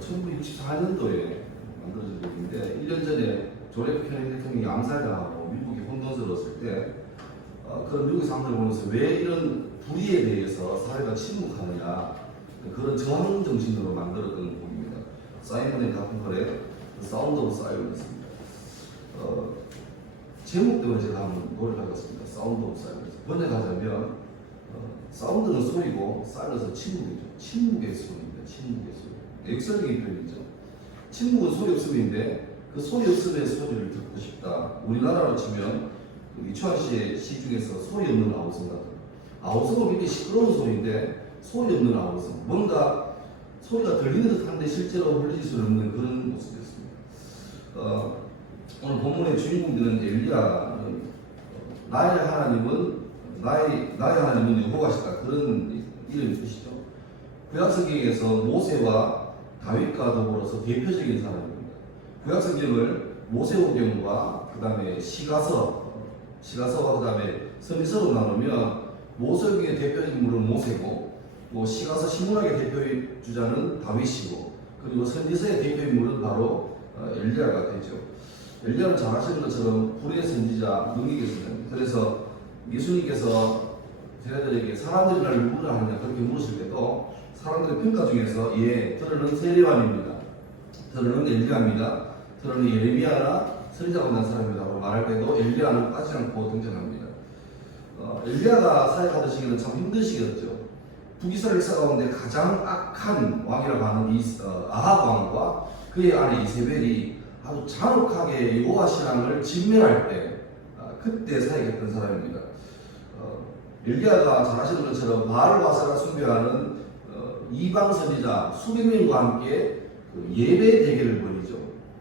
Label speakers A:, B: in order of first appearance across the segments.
A: 1964년도에 만들어진 곡인데 1년 전에 존 F 케네디 대통령이 암살당하고 미국이 혼돈스러웠을 때 어, 그런 미국 상황을 보면서 왜 이런 불의에 대해서 사회가 침묵하느냐 그런 저항 정신으로 만들었던 곡입니다. 사이먼 앤 가펑컬의 사운드 오브 사이런스입니다. 어, 제목 때문에 제가 한번 노래를 하겠습니다. 사운드 오브 사이런스. 번역하자면 어, 사운드는 소리고 사이런스는 침묵이죠. 침묵의 소리입니다. 침묵의 소리. 액설적인 표현이죠. 침묵은 소리 없음인데 그 소리 없음의 소리를 듣고 싶다. 우리나라로 치면 그 이추한 씨의 시 중에서 소리 없는 아우성 같은 아우성은 굉장히 시끄러운 소리인데 소리 없는 아우성. 뭔가 소리가 들리는 듯한데 실제로 흘릴 수 없는 그런 모습이었습니다. 어, 오늘 본문의 주인공들은 엘리야는 어, 나의 하나님은 나의 나의 하나님은 여호와시다 그런 이름이 뜻이죠. 구약성경에서 모세와 다윗과 더불어서 대표적인 사람입니다. 구약성경을 모세오경과 그 다음에 시가서, 시가서와 그 다음에 선지서로 나누면 모세오경의 대표적인 인물은 모세고, 뭐 시가서 신문학의 대표 주자는 다윗이고, 그리고 선지서의 대표 인물은 바로 어, 엘리야가 되죠. 엘리야는 잘 아시는 것처럼 불의 선지자, 능력의 선지자. 그래서 예수님께서 제자들에게 사람들이 날 누구라 하느냐 그렇게 물으실 때도 사람들의 평가 중에서 예, 저는 세리완입니다. 저는 엘리야입니다. 저는 예레미야나 선지자가 난 사람이라고 말할 때도 엘리야는 빠지지 않고 등장합니다. 어, 엘리야가 사역하던 시기는 참 힘든 시기였죠. 북이스라엘 역사 가운데 가장 악한 왕이라고 하는 이 어, 아합 왕과 그의 아내 이세벨이 아주 잔혹하게 여호와 신앙을 진멸할 때 아, 그때 사역했던 사람입니다. 어, 엘리야가 잘 아시는 것처럼 바알 와사가 숭배하는 어, 이방 선지자 수백 명과 함께 그 예배 대결을 벌이죠.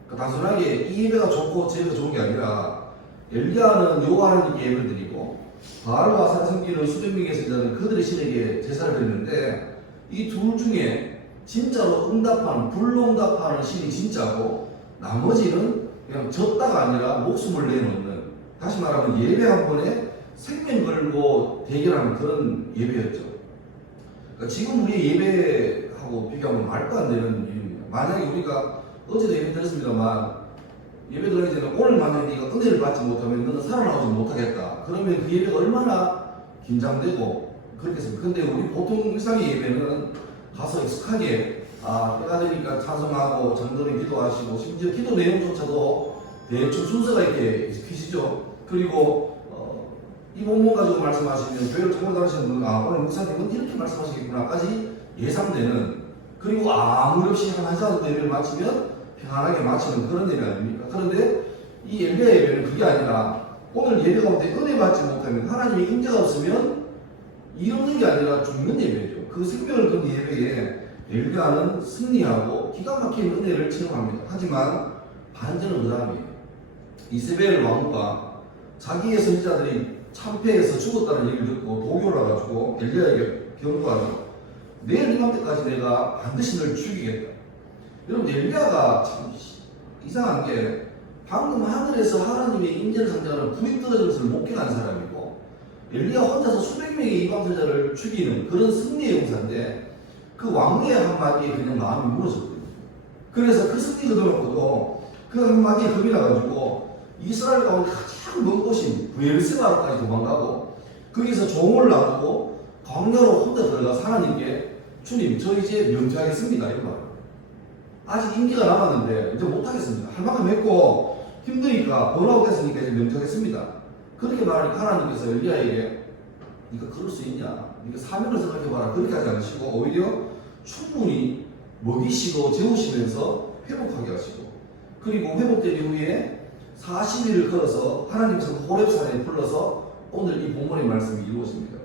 A: 그러니까 단순하게 이 예배가 좋고 저 예배가 좋은 게 아니라 엘리야는 여호와 하나님께 예배를 드리고 바알과 사를 섬기는 수백 명의 선지자는 그들의 신에게 제사를 드리는데 이 둘 중에 진짜로 응답하는 불응답하는 신이 진짜고 나머지는 그냥 졌다가 아니라 목숨을 내놓는 다시 말하면 예배 한 번에 생명 걸고 대결하는 그런 예배였죠. 그러니까 지금 우리 예배하고 비교하면 말도 안 되는 일입니다. 만약에 우리가 어제도 예배 드렸습니다만 예배 드리기 전에 오늘 만약에 네가 은혜를 받지 못하면 너는 살아나오지 못하겠다. 그러면 그 예배가 얼마나 긴장되고 그렇겠습니까? 근데 우리 보통 일상의 예배는 가서 익숙하게 아 때가 되니까 찬송하고 전도를 기도하시고 심지어 기도 내용조차도 대충 순서가 이렇게 익숙해지죠. 그리고 어, 이 본문 가지고 말씀하시면 교회를 처음 다니시는 아 오늘 목사님은 이렇게 말씀하시겠구나까지 예상되는 그리고 아무 없이 한 한시간 예배를 마치면 평안하게 마치는 그런 예배 아닙니까? 그런데 이 엘리야 예배는 그게 아니라 오늘 예배 가운데 은혜 받지 못하면 하나님의 임재가 없으면 이러는 게 아니라 죽는 예배죠. 그 생명을 건 예배에 엘리야는 승리하고 기가 막힌 은혜를 체험합니다. 하지만 반전은 그 다음이에요. 이세벨 왕후가 자기의 선지자들이 참패해서 죽었다는 얘기를 듣고 도교를 와가지고 엘리야에게 경고하죠. 내일 이맘때까지 내가 반드시 널 죽이겠다. 여러분 엘리야가 참 이상한 게 방금 하늘에서 하나님의 임재를 상징하는 불이 떨어진 것을 목격한 사람이고 엘리야 혼자서 수백 명의 이방 선자를 죽이는 그런 승리의 용사인데 그 왕의 한마디에 그냥 마음이 무너졌거든요. 그래서 그 승리 거둬놓고도 그 한마디에 겁이 나가지고 이스라엘 가운데 가장 먼 곳인 부엘세바까지 도망가고 거기서 종을 놔두고 광야로 혼자 들어가서 하나님께 주님 저 이제 명퇴하겠습니다. 이런 말. 아직 임기가 남았는데 이제 못하겠습니다. 할 만큼 했고 힘드니까 번아웃 됐으니까 이제 명퇴하겠습니다. 그렇게 말하니까 하나님께서 엘리야에게 네가 그럴 수 있냐? 네가 사명을 생각해봐라. 그렇게 하지 않으시고 오히려 충분히 먹이시고 재우시면서 회복하게 하시고 그리고 회복된 이후에 40일을 걸어서 하나님께서 호렙산에 불러서 오늘 이 본문의 말씀이 이루어집니다.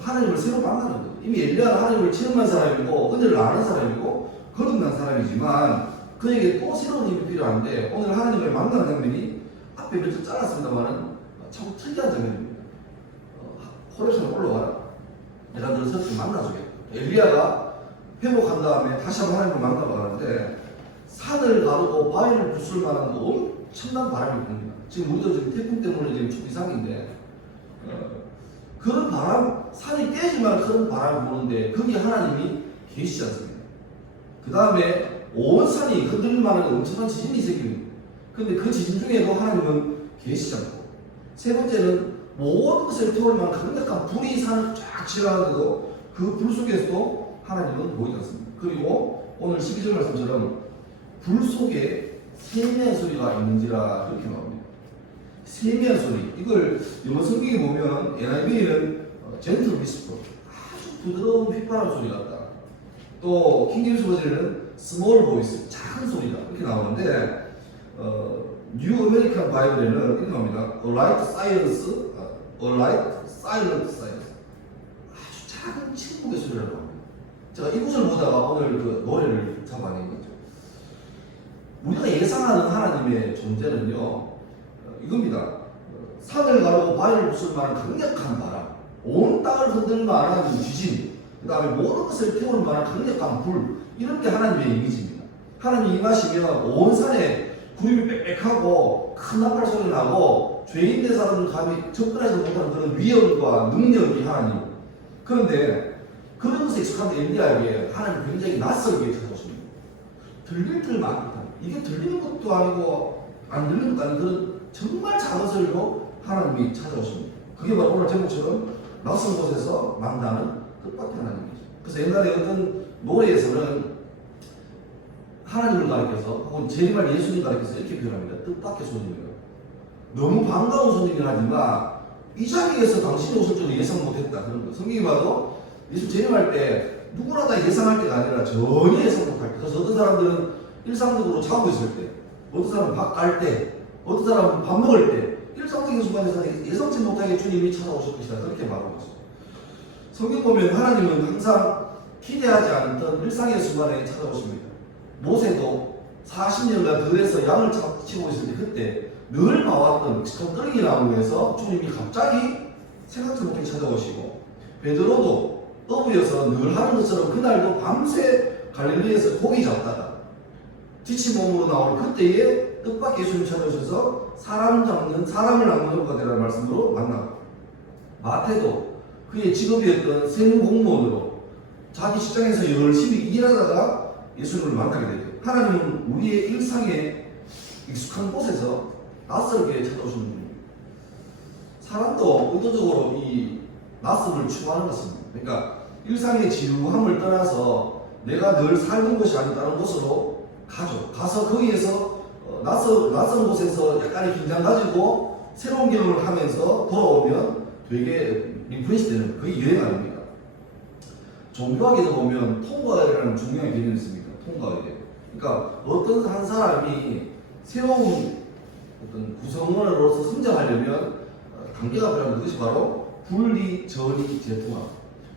A: 하나님을 새로 만나는 거예요. 이미 엘리야는 하나님을 체험한 사람이고 은혜를 아는 사람이고 거듭난 사람이지만 그에게 또 새로운 힘이 필요한데 오늘 하나님을 만나는 장면이 앞에 몇줄 잘랐습니다만은 참 특이한 장면입니다. 어, 호렙산에 올라와라. 내가 너를 서로 만나주겠다. 엘리야가 회복한 다음에 다시 한번 하나님을 만나러 가는데 산을 가르고 바위를 부술 만한 엄 청난 바람이 붑니다. 지금 우리도 지금 태풍 때문에 지금 좀 이상인데 어, 그런 바람, 산이 깨지만 그런 바람이 부는데 거기 하나님이 계시지 않습니다. 그 다음에 온 산이 흔들릴 만한 엄청난 지진이 생깁니다. 근데 그 지진 중에도 하나님은 계시지 않고 세 번째는 모든 것을 만한 강력한 불이 산을 쫙 지나가는데도 그 불 속에서도 하나님은 보이지 않습니다. 그리고 오늘 12절 말씀처럼 불 속에 세미한 소리가 있는지라 그렇게 나옵니다. 세미한 소리. 이걸 영어 성경에 보면 NIV는 gentle whisper. 아주 부드러운 휘파람 소리 같다. 또 킹제임스 버전에는 small voice, 작은 소리다. 이렇게 나오는데 어, 뉴 아메리칸 바이블에는 이렇게 나옵니다. A light silence, a light silent silence. 아주 작은 침묵의 소리라고 합니다. 제가 이 구절 보다가 오늘 그 노래를 잡아낸 거죠. 우리가 예상하는 하나님의 존재는요, 어, 이겁니다. 어, 산을 가르고 바위를 부술 만한 강력한 바람, 온 땅을 흔들 만한 지진, 그 다음에 모든 것을 태우는 만한 강력한 불, 이런 게 하나님의 이미지입니다. 하나님이 임하시면 온 산에 구름이 빽빽하고 큰 나팔 소리 나고 죄인 된 사람들 감히 접근하지 못하는 그런 위험과 능력이 하나님. 그런데 그런 것에 익숙한 엘리야에게 하나님 굉장히 낯설게 찾아오십니다. 들릴 못한 이게 들리는 것도 아니고 안 들리는 것도 그런 정말 작은 소리로 하나님이 찾아오십니다. 그게 바로 오늘 제목처럼 낯선 곳에서 만나는 뜻밖의 하나님이죠. 그래서 옛날에 어떤 노래에서는 하나님을 가리켜서 혹은 제리말 예수님 가리켜서 이렇게 표현합니다. 뜻밖의 손님이라고. 너무 반가운 손님이 하지만 이 자리에서 당신이 오실 줄은 예상 못했다 그런 거. 성경이 봐도 예수 재림할 때 누구나 다 예상할 때가 아니라 전혀 예상 못할 때. 그래서 어떤 사람들은 일상적으로 자고 있을 때, 어떤 사람은 밥갈 때, 어떤 사람은 밥 먹을 때, 일상적인 순간에서 예상치 못하게 주님이 찾아오실 것이다. 그렇게 말하고 있어요. 성경 보면 하나님은 항상 기대하지 않던 일상의 순간에 찾아오십니다. 모세도 40년간 들에서 양을 치고 있을 때 그때 늘 봐왔던 큰 떨기 나무에서 주님이 갑자기 생각지 못하게 찾아오시고 베드로도 떠부여서 늘 하는 것처럼 그날도 밤새 갈릴리에서 고기 잡다가 지친 몸으로 나올 그때에 뜻밖의 예수님 찾아오셔서 사람 잡는 사람을 낚는 것과 되라는 말씀으로 만나고 마태도 그의 직업이었던 세무 공무원으로 자기 직장에서 열심히 일하다가 예수님을 만나게 되죠. 하나님은 우리의 일상에 익숙한 곳에서 낯설게 찾아오시는 분입니다. 사람도 의도적으로 이 낯설을 추구하는 것입니다. 그러니까 일상의 지루함을 떠나서 내가 늘 살던 것이 아닌 다른 곳으로 가죠. 가서 거기에서 어, 낯선, 낯선 곳에서 약간의 긴장 가지고 새로운 경험을 하면서 돌아오면 되게 리프레시 되는 그게 여행 아닙니까? 종교학에서 보면 통과이라는 중요한 개념이 있습니다. 통과에. 그러니까 어떤 한 사람이 새로운 어떤 구성원으로서 성장하려면 어, 단계가 필요한 그것이 바로 분리, 전이, 재통합.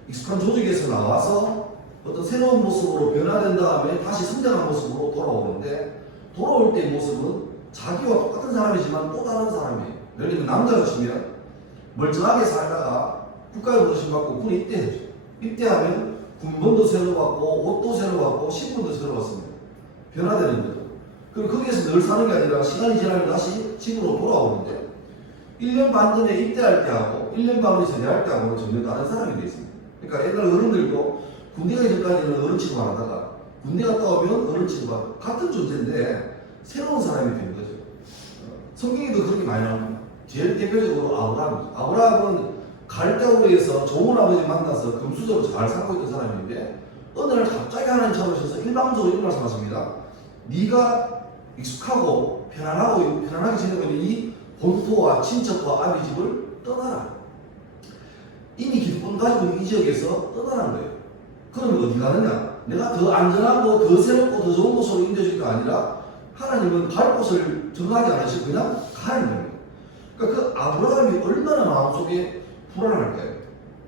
A: 익숙한 조직에서 나와서 어떤 새로운 모습으로 변화된 다음에 다시 성장한 모습으로 돌아오는데 돌아올 때의 모습은 자기와 똑같은 사람이지만 또 다른 사람이에요. 예를 들면 남자로 치면 멀쩡하게 살다가 국가에 부르심 받고 군에 입대해죠. 입대하면 군번도 새로 받고 옷도 새로 받고 신분도 새로 받습니다. 변화되는 거죠. 그럼 거기에서 늘 사는 게 아니라 시간이 지나면 다시 집으로 돌아오는데 1년 반 전에 입대할 때하고 1년 반 후에 제대할 때하고는 전혀 다른 사람이 되어 있습니다. 그러니까 옛날 어른들도 군대 가기 전까지는 어른 취급 안 하다가 군대 갔다 오면 어른 취급하고 같은 존재인데 새로운 사람이 된 거죠. 어, 성경에도 그렇게 많이 나옵니다. 제일 대표적으로 아브라함이죠. 아브라함은 갈대우에서 좋은 아버지 만나서 금수저로 잘 살고 있던 사람인데 어느 날 갑자기 하나님 찾아오셔서 일방적으로 이런 말씀하십니다. 네가 익숙하고 편안하고 편안하게 지내고 있는 이 본토와 친척과 아비 집을 떠나라. 이미 기쁨 가지고 이 지역에서 떠나는 거예요. 그러면 어디 가느냐? 내가 더 안전하고 더 새롭고 더 좋은 곳으로 인도해줄 게 아니라 하나님은 갈 곳을 정하지 않으시고 그냥 가는 거예요. 그러니까 그 아브라함이 얼마나 마음속에 불안할까요?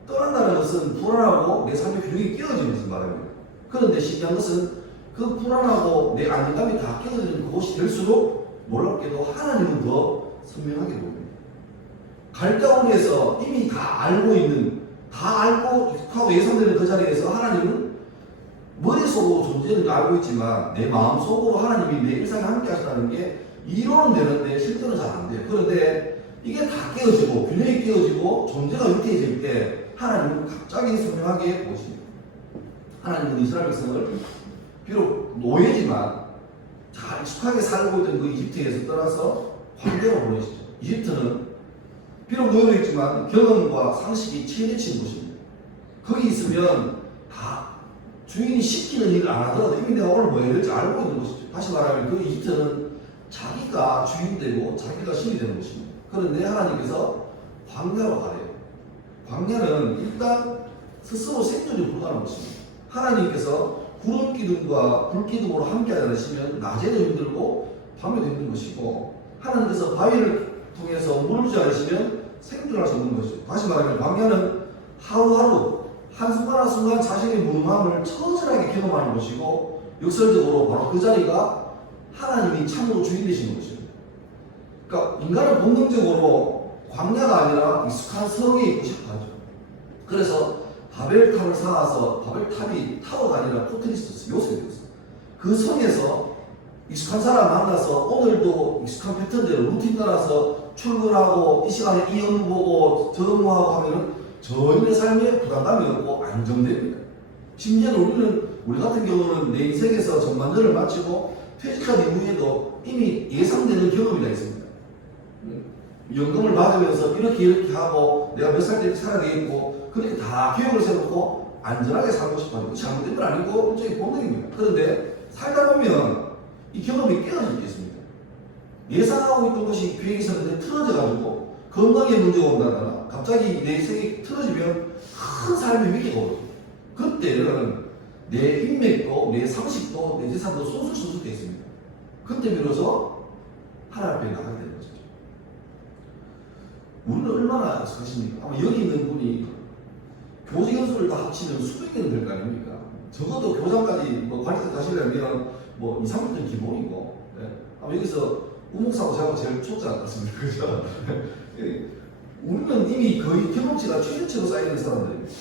A: 떠난다는 것은 불안하고 내 삶의 균형이 깨어지는 것을 말합니다. 그런데 신기한 것은 그 불안하고 내 안정감이 다 깨어지는 그곳이 될수록 놀랍게도 하나님은 더 선명하게 보입니다. 갈대원에서 이미 다 알고 있는, 다 알고 익숙하고 예상되는 그 자리에서 하나님은 머릿속으로 존재는 알고 있지만 내 마음속으로 하나님이 내 일상에 함께 하시다는 게 이론은 되는데 실제는 잘 안 돼요. 그런데 이게 다 깨어지고 균형이 깨어지고 존재가 위태해질 때 하나님은 갑자기 선명하게 보십니다. 하나님은 이스라엘 백성을 비록 노예지만 잘 익숙하게 살고 있던 그 이집트에서 떠나서 황제로 보내시죠. 이집트는 비록 노예로 있지만 경험과 상식이 최대치인 곳입니다. 거기 있으면 다 주인이 시키는 일을 안 하더라도 이미 내가 오늘 뭐 해야 될지 알고 있는 것이죠. 다시 말하면 그 이집트는 자기가 주인 되고 자기가 신이 되는 것입니다. 그런데 하나님께서 광야로 가래요. 광야는 일단 스스로 생존이 불가능한 것입니다. 하나님께서 구름 기둥과 불 기둥으로 함께 하시면 낮에도 힘들고 밤에도 힘든 것이고 하나님께서 바위를 통해서 물을 주지 않으시면 생존할 수 없는 것이죠. 다시 말하면 광야는 하루하루 한순간 한순간 자신의 무능함을 처절하게 경험하는 것이고 역설적으로 바로 그 자리가 하나님이 참으로 주인 되시는 것입니다. 그러니까 인간은 본능적으로 광야가 아니라 익숙한 성에 있고 싶어 하죠. 그래서 바벨탑을 쌓아서 바벨탑이 타워가 아니라 포트리스였어 요새였어. 그 성에서 익숙한 사람 만나서 오늘도 익숙한 패턴대로 루틴 따라서 출근하고 이 시간에 이 업무 보고 저 업무 하고 하면은 전혀 내 삶에 부담감이 없고 안정됩니다. 심지어는 우리는 우리 같은 경우는 내 인생에서 전반전을 마치고 퇴직한 이후에도 이미 예상되는 경험이 다 있습니다. 연금을 받으면서 이렇게 이렇게 하고 내가 몇 살 때 살아야 되겠고 그렇게 다 계획을 세우고 안전하게 살고 싶어하는 거 잘못된 건 아니고 일종의 본능입니다. 그런데 살다 보면 이 경험이 깨어질 게 있습니다. 예상하고 있던 것이 계획이 있었는데 틀어져가지고 건강에 문제가 온다거나 갑자기 내 생이 틀어지면 큰 삶의 위기가 오죠. 그때는 내 인맥도 내 상식도 내 재산도 소술소술돼 있습니다. 그때 비로소 하나님 앞에 나가게 되는 거죠. 우리는 얼마나 익숙하십니까? 아마 여기 있는 분이 교직 연수를 다 합치면 수백 년될거 아닙니까? 적어도 교장까지 뭐 관리사 가시려면 뭐 2, 3년 기본이고 예. 아마 여기서 우목사고 저하고 제일 좁지 않습니까? 그죠? 예. 우리는 이미 거의 경험치가 최저치로 쌓이는 사람들입니다.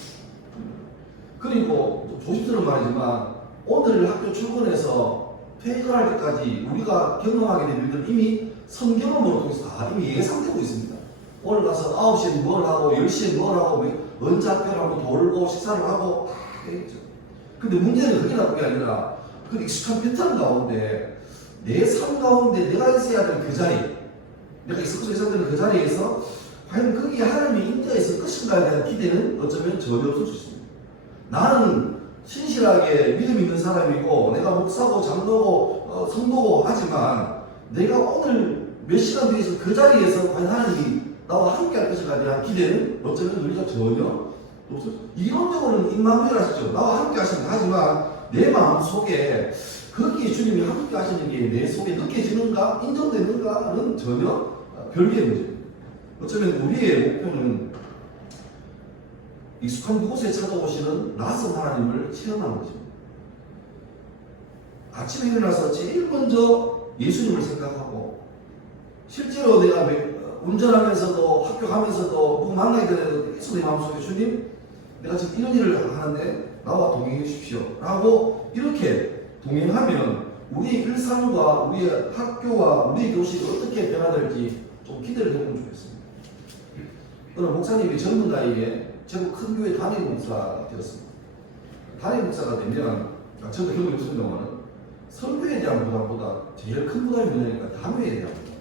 A: 그리고 또 조심스러운 말이지만 오늘 학교 출근해서 퇴근할 때까지 우리가 경험하게 된 일들은 이미 성경을 통해서 다 이미 예상되고 있습니다. 오늘 가서 9시에 뭘 하고 10시에 뭘 하고 언제 학교를 한번 돌고 식사를 하고 다 되겠죠. 근데 문제는 그게 나쁜 게 아니라 그 익숙한 패턴 가운데 내 삶 가운데 내가 있어야 될 그 자리 내가 있었고 있어야 그 자리에서 과연 거기에 하나님이 인도에 있을 것인가에 대한 기대는 어쩌면 전혀 없을 수 있습니다. 나는 신실하게 믿음 있는 사람이고 내가 목사고 장로고 어, 성도고 하지만 내가 오늘 몇 시간 뒤에서 그 자리에서 과연 하나님이 나와 함께 할 것인가에 대한 기대는 어쩌면 우리가 전혀 이론적으로는 임마누엘 하시죠. 나와 함께 하신다. 하지만 내 마음 속에 거기에 주님이 함께 하시는 게 내 속에 느껴지는가 인정되는가는 전혀 어, 별개의 문제입니다. 어쩌면 우리의 목표는 익숙한 그곳에 찾아오시는 낯선 하나님을 체험하는 것입니다. 아침에 일어나서 제일 먼저 예수님을 생각하고 실제로 내가 매- 어, 운전하면서도 학교 가면서도 누구 만나게 되더라도 계속 내 마음속에 주님 내가 지금 이런 일을 하는데 나와 동행해 주십시오 라고 이렇게 동행하면 우리의 일상과 우리의 학교와 우리의 교실이 어떻게 변화될지 좀 기대를 해보면 좋겠습니다. 어느 목사님이 젊은 나이에 전국 큰 교회 담임 목사가 되었습니다. 담임 목사가 되면 아, 저도 경험이 없습니다만 선교에 대한 부담보다 제일 큰 부담이 뭐냐니까 담회에 대한 부담.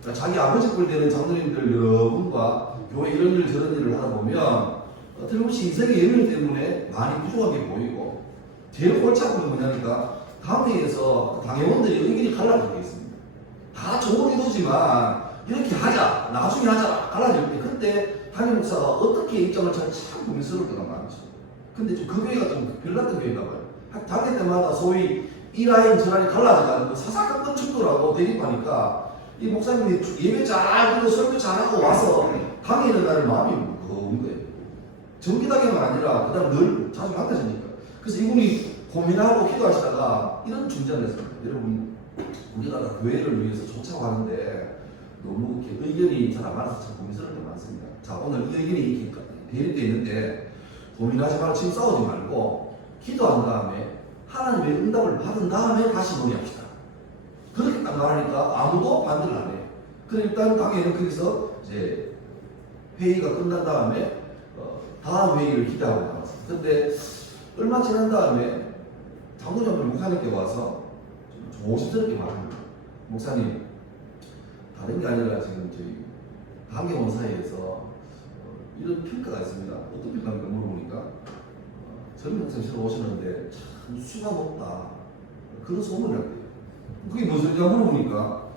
A: 그러니까 자기 아버지 꼴 되는 장로님들 여러분과 교회 이런 일 저런 일을 하다 보면 어떻게 보면 인생의 예민 때문에 많이 부족하게 보이고 제일 골치 아픈 건 뭐냐니까 담회에서 당회원들이 의견이 갈라지게 있습니다. 다 좋은 의도지만 이렇게 하자 나중에 하자 갈라질 때 그때 담임 목사가 어떻게 입장을 잘참 고민스러울 때가 많죠. 근데 좀 그 교회가 좀 별났던 교회인가 봐요. 한 당회 때마다 소위 이 라인 저 라인 갈라져가지고 사사건건 충돌하고 대립하니까 이 목사님이 예배 잘하고 설교 잘하고 와서 강의하는 날을 마음이 무거운 거예요. 정기 당회가 아니라 그다음 늘 자주 만나시니까. 그래서 이분이 고민하고 기도하시다가 이런 중재를 했습니다. 여러분 우리가 다 교회를 위해서 하는데 너무 이렇게 의견이 잘 안 맞아서 참 고민스러운 게 많습니다. 자 오늘 이 의견이 이렇게 대립되어 있는데 고민하지 말고 지금 싸우지 말고 기도한 다음에 하나님의 응답을 받은 다음에 다시 논의합시다. 그렇게 딱 말하니까 아무도 반대를 안 해요. 그럼 일단 당에는 거기서 이제 회의가 끝난 다음에 어, 다음 회의를 기대하고 나왔어요. 근데 얼마 지난 다음에 장로님을 목사님께 와서 좀 조심스럽게 말합니다. 목사님 다른 게 아니라 지금 저희 강경원 사이에서 어, 이런 평가가 있습니다. 어떤 평가입니까 물어보니까 어, 젊은 목사님 새로 오시는데 참 수가 높다 그런 소문을 하고요. 그게 무슨 소리냐 물어보니까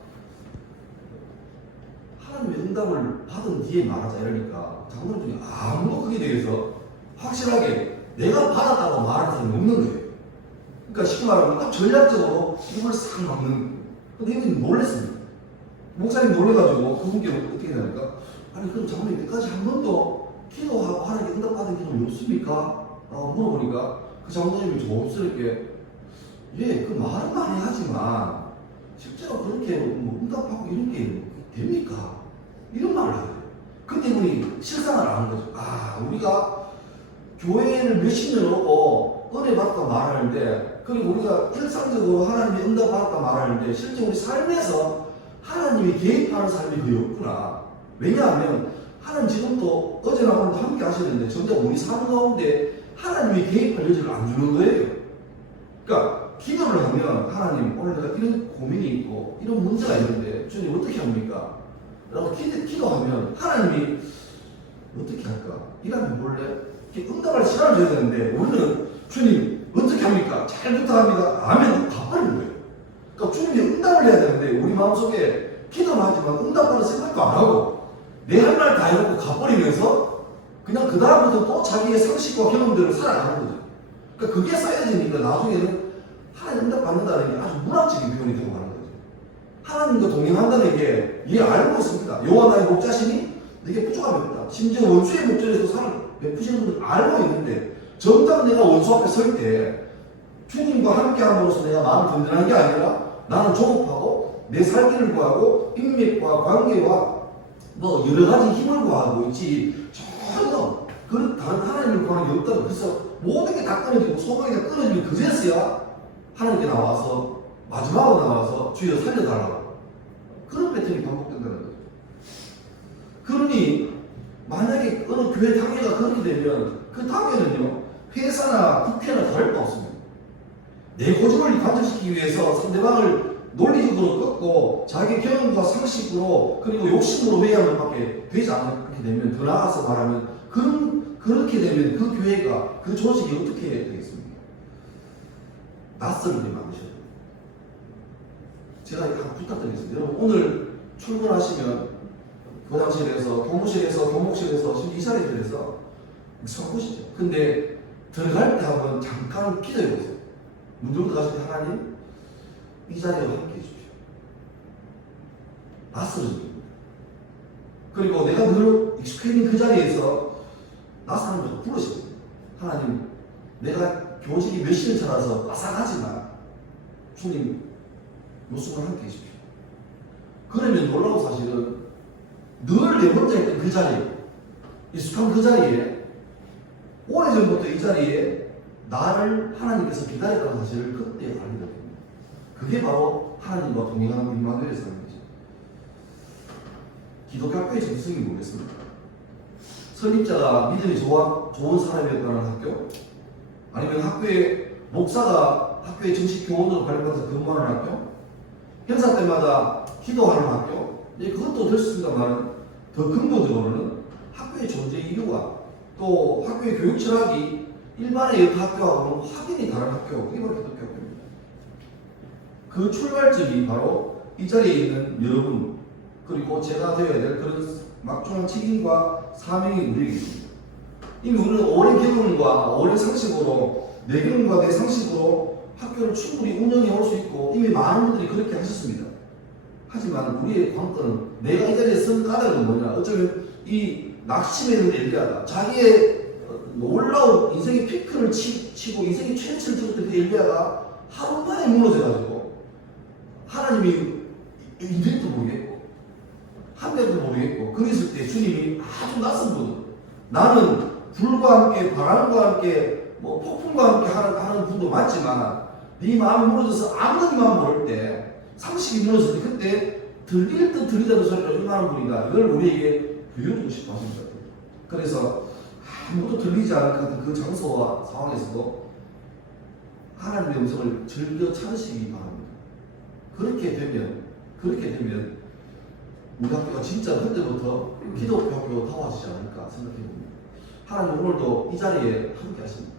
A: 하나님의 응답을 받은 뒤에 말하자 이러니까 장로님이 아무도 거기에 대해서 확실하게 내가 받았다고 말하는 사람이 없는 거예요. 그러니까 쉽게 말하면 딱 전략적으로 이걸 싹 막는 근데 이분이 놀랬습니다. 목사님 놀래가지고 그분께 어떻게 되니까 아니 그럼 장로님 여태까지 한 번도 기도하고 하나님께 응답받은 경험이 없습니까? 라고 물어보니까 그 장로님이 조급스럽게 예, 그 말은 많이 하지만 실제로 그렇게 뭐 응답하고 이런 게 됩니까? 이런 말을 해요. 그때 이분이 실상을 아는 거죠. 아, 우리가 교회를 몇십 년 오고 은혜 받다 말하는데 그리고 우리가 일상적으로 하나님의 응답 받았다 말하는데 실제 우리 삶에서 하나님이 개입하는 삶이 거의 없구나. 왜냐하면 하나님 지금도 어제나 오늘도 함께 하시는데 정작 우리 삶 가운데 하나님이 개입할 여지를 안 주는 거예요. 그러니까 기도를 하면 하나님 오늘 내가 이런 고민이 있고 이런 문제가 있는데 주님 어떻게 합니까? 라고 기도, 기도하면 하나님이 어떻게 할까? 이라면 몰래 이렇게 응답할 시간을 줘야 되는데 우리는 주님 어떻게 합니까? 잘 부탁합니다. 아멘 다 버리는 거예요. 그러니까 주님이 응답을 해야 되는데 우리 마음속에 기도는 하지만 응답하는 생각도 안 하고 내 할 말 다 해놓고 가버리면서 그냥 그 다음부터 또 자기의 상식과 경험들을 살아가는 거죠. 그러니까 그게 쌓여지니까 나중에는 하나님 응답 받는다는 게 아주 문학적인 표현이 되고 가는 거죠. 하나님과 동행한다는 게 예 알고 있습니다. 여호와 나의 목자시니 내게 부족함이 없다. 심지어 원수의 목전에서 상을 베푸시는 분들 알고 있는데 정작 내가 원수 앞에 설 때 주님과 함께 함으로써 내가 마음 든든한 게 아니라 나는 조급하고 내 살기를 구하고 인맥과 관계와 뭐 여러 가지 힘을 구하고 있지 전혀 그 다른 하나님을 구하는 게 없다고 그래서 모든 게 다 끊어지고 소망이 다 끊어지면 그제서야 하나님께 나와서 마지막으로 나와서 주여 살려달라고 그런 패턴이 반복된다는 거죠. 그러니 만약에 어느 교회 당회가 그렇게 되면 그 당회는요 회사나 국회나 다를 바 없습니다. 내 고집을 관철시키기 위해서 상대방을 논리적으로 꺾고 자기 경험과 상식으로 그리고 욕심으로 회의하는 밖에 되지 않게 되면 더 나아가서 말하면 그런 그렇게 되면 그 교회가 그 조직이 어떻게 되겠습니까? 만드셔야 돼요. 제가 한 부탁드리겠습니다. 여러분 오늘 출근하시면 교장실에서 교무실에서 교목실에서 심지어 이사회실에서 서보시죠. 근데 들어갈 때 한번 잠깐 기도해 보세요. 문 열고 들어가실 때 하나님 이 자리에 함께 해주십시오. 낯설은 일입니다. 그리고 내가 늘 익숙해 있는 그 자리에서 낯선 분을 부르시거든요. 하나님 내가 교직이 몇시는 차라서 빠삭하지만 주님 요 순간 함께 해주십시오. 그러면 놀라운 사실은 늘 내 혼자 있던 그 자리에 익숙한 그 자리에 오래전부터 이 자리에 나를 하나님께서 기다렸다는 사실을 그때 알게 됩니다. 그게 바로 하나님과 동행하는 임마누엘의 삶이죠. 기독교 학교의 정성이 뭐겠습니까? 선입자가 믿음이 좋아, 좋은 사람이었다는 학교? 아니면 학교에 목사가 학교의 정식 교원으로 발령받아서 근무하는 학교? 행사 때마다 기도하는 학교? 예, 그것도 될 수 있습니다만 더 근본적으로는 학교의 존재 이유가 또 학교의 교육 철학이 일반의 여타 학교하고는 확연히 다른 학교, 그게 바로 기독교 학교입니다. 그 출발점이 바로 이 자리에 있는 여러분 그리고 제가 되어야 될 그런 막중한 책임과 사명이 우리에게 있습니다. 이미 우리는 오랜 경험과 오랜 상식으로 내 경험과 내 상식으로 학교를 충분히 운영해 올 수 있고 이미 많은 분들이 그렇게 하셨습니다. 하지만 우리의 관건은 내가 이 자리에 쓴 까닭은 뭐냐? 어쩌면 이 낙심에는 엘리야가 자기의 어, 놀라운 인생의 피크를 치, 치고 인생의 최초를 찍었던 그 엘리야가 하루 만에 무너져가지고 하나님이 인생도 모르겠고 한 대도 모르겠고 그랬을 때 주님이 아주 낯선 분 나는 불과 함께 바람과 함께 뭐 폭풍과 함께 하는, 하는 분도 맞지만 네 마음이 무너져서 마음 모를 때 상식이 무너졌을 때 그때 듯 들리다는 소리를 흥하는 분이다. 이걸 우리에게 보여주고 싶어 하신 것 같아요. 그래서 아무도 들리지 같은 그 장소와 상황에서도 하나님의 음성을 즐겨 찾으시기 바랍니다. 그렇게 되면, 그렇게 되면 우리 학교가 진짜 그때부터 기독교 학교로 다워지지 않을까 생각해 봅니다. 하나님 오늘도 이 자리에 함께 하십니다.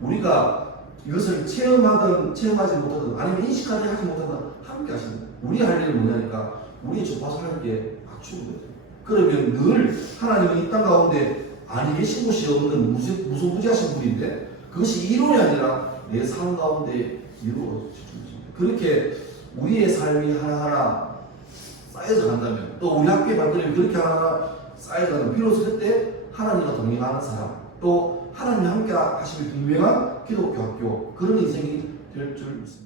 A: 우리가 이것을 체험하든 체험하지 못하든 아니면 인식하지 하지 못하든 함께 하십니다. 우리 할 일은 뭐냐니까 우리의 주파수 하나님께 맞추는 거죠. 그러면 늘 하나님은 이 땅 가운데 아니 계신 곳이 없는 무소, 무소부지하신 분인데 그것이 이론이 아니라 내 삶 가운데 이루어지십니다. 그렇게 우리의 삶이 하나하나 쌓여져 간다면 또 우리 학교의 발걸음이 그렇게 하나하나 간다면 비로소 그때 하나님과 동행하는 사람 또 하나님 함께 하심이 분명한 기독교 학교 그런 인생이 될 줄 믿습니다.